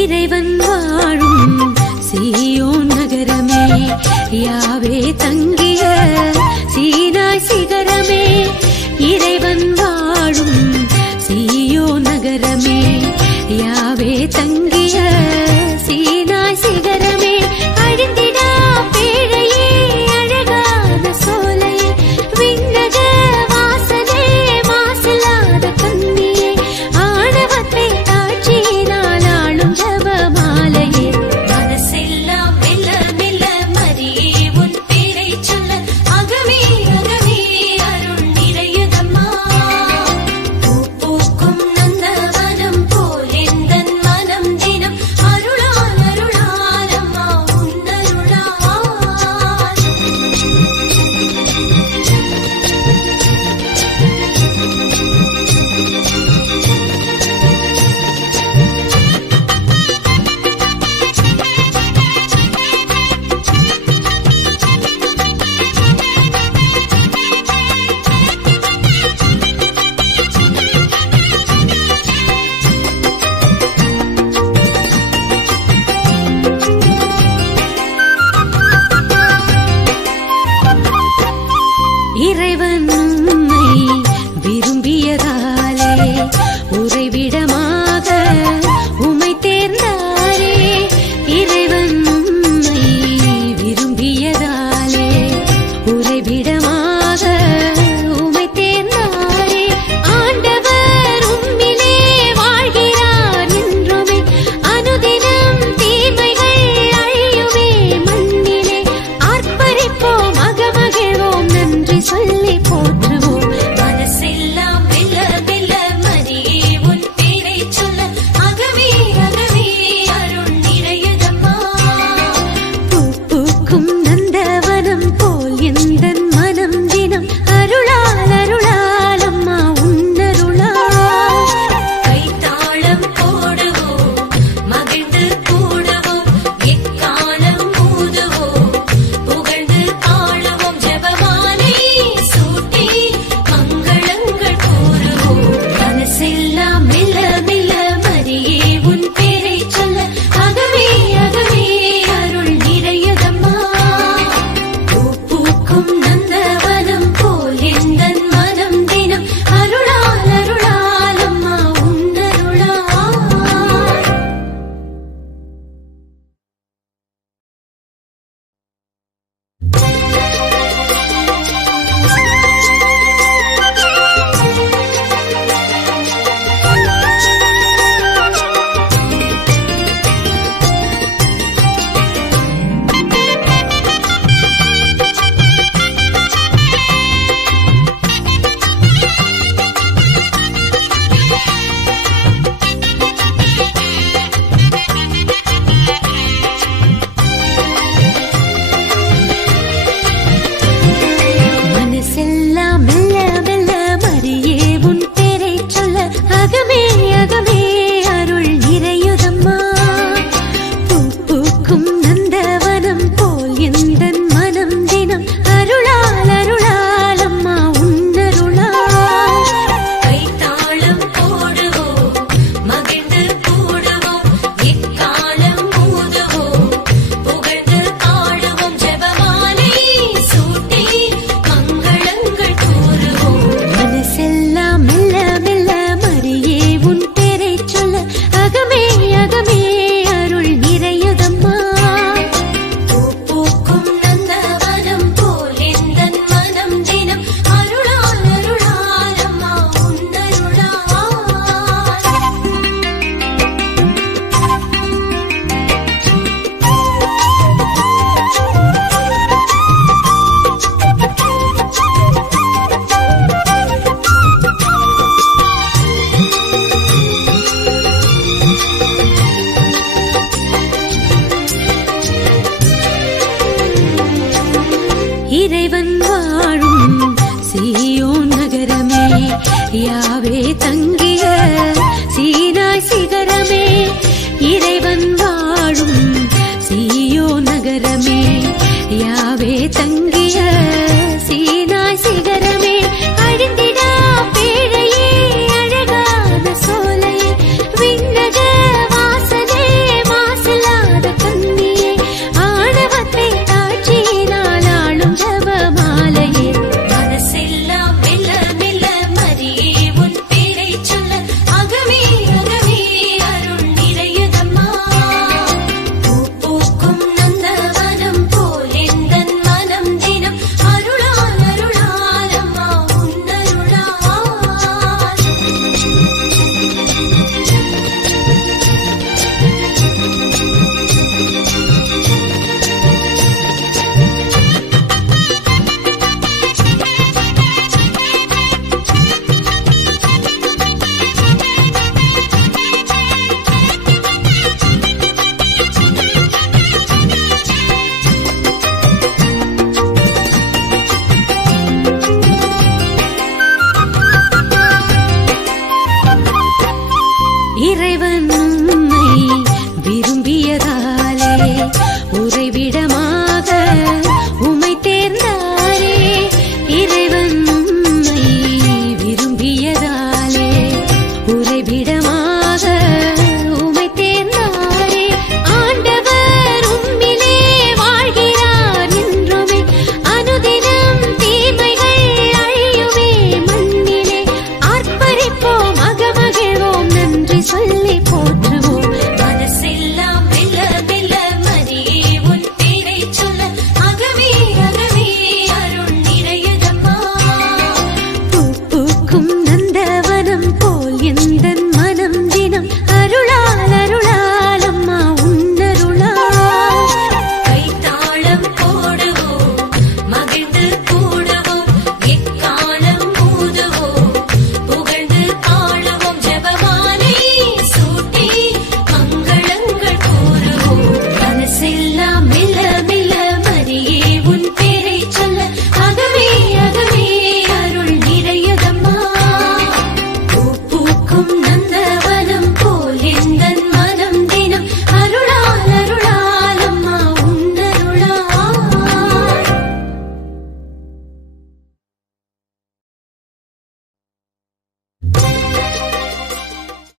இறைவன் வாழும் சீயோன் நகரமே, யாவே தங்கிய சீனாய் சிகரமே. இறைவன் வாழும் சீயோன் நகரமே, யாவே தங்கிய சீனாய் சிகரமே. அழிந்திடா பேழையே, அழகான சோலையே, விண்ணக வாசலே, மாசில்லாத கண்ணியே, ஆணவத்தை தாட்சியினால் ஆளும் ஜபமாலையே. மனசெல்லாம் மெல்ல மெல்ல மரியே உன் பேரை சொல்ல, அகமே அகமே அருள் நிறையுதம்மா. பூ பூக்கும் நந்தவனம் போல் எந்தன் மனம் தினம் அருளால் அருளால் அம்மா உன்னருளால். இறைவன் உம்மை விரும்பியதாலே உறைவிடமாக உம்மை தேர்ந்தாரே. இறைவன் உம்மை விரும்பியதாலே உறைவிடமாக உம்மை தேர்ந்தாரே. ஆண்டவர் உம்மிலே வாழ்கிறார் என்றுமே, அனுதினம் தீமைகள் அழியுமே மண்ணிலே. ஆர்ப்பரிப்போம் அகமகிழ்வோம், நன்றி சொல்லி போற்றுவோம். மனசெல்லாம் மெல்ல மெல்ல மரியே உன் பேரை சொல்ல, அகமே அகமே அருள் நிறையுதம்மா. பூ பூக்கும் நந்தவனம் போல் எந்தன் மனம் தினம் அருளால் அருளால் அம்மா உன்னருளால். கைத்தாளம் போடுவோம், மகிழ்ந்து கூடுவோம், எக்காலம் ஊதுவோம், புகழ்ந்து ஆளுவோம், ஜெபமாலை சூட்டி மங்களங்கள் கூறுவோம். மனசெல்லாம் மெல்ல மெல்ல மரியே உன் பேரை சொல்ல, அகமே அகமே அருள் நிறையுதம்மா. பூ பூக்கும் நந்தவனம் போல் எந்தன் மனம் தினம் அருளால் அருளால் அம்மா உன்னருளால். மனசெல்லாம் மெல்ல மெல்ல மரியே உன் பேரை சொல்ல, அகமே அகமே அருள் நிறையுதம்மா. பூ பூக்கும் நந்தவனம் போல் எந்தன் மனம் தினம் அருளால் அருளால் அம்மா உன்னருளால். கைத்தாளம் போடுவோம், மகிழ்ந்து கூடுவோம், எக்காலம் ஊதுவோம், புகழ்ந்து ஆடுவோம், ஜெபமாலை சூட்டி மங்களங்கள் கூறுவோம். மனசெல்லாம் மெல்ல மெல்ல மரியே உன் பேரை சொல்ல, அகமே அகமே அருள் நிறையுதம்மா. பூ பூக்கும் நந்தவனம் போல் எந்தன் மனம் தினம் அருளால் அருளால் அம்மா உன்னருளால். இறைவன் வாழும் சீயோன் நகரமே, யாவே தங்கிய சீனாய் சிகரமே. இறைவன் வாழும் சீயோன் நகரமே, யாவே தங்கிய சீனாய் சிகரமே. அழிந்திடா பேழையே, அழகான சோலையே, விண்ணக வாசலே, இறைவன் உம்மை விரும்பியதாலே உறைவிடமாக உம்மை தேர்ந்தாரே. இறைவன் உம்மை விரும்பியதாலே உறைவிடமாக உம்மை தேர்ந்தாரே. ஆண்டவர் உம்மிலே வாழ்கிறார் என்றுமே, அனுதினம் தீமைகள் அழியுமே மண்ணிலே. ஆர்ப்பரிப்போம், அகமகிழ்வோம், நன்றி சொல்ல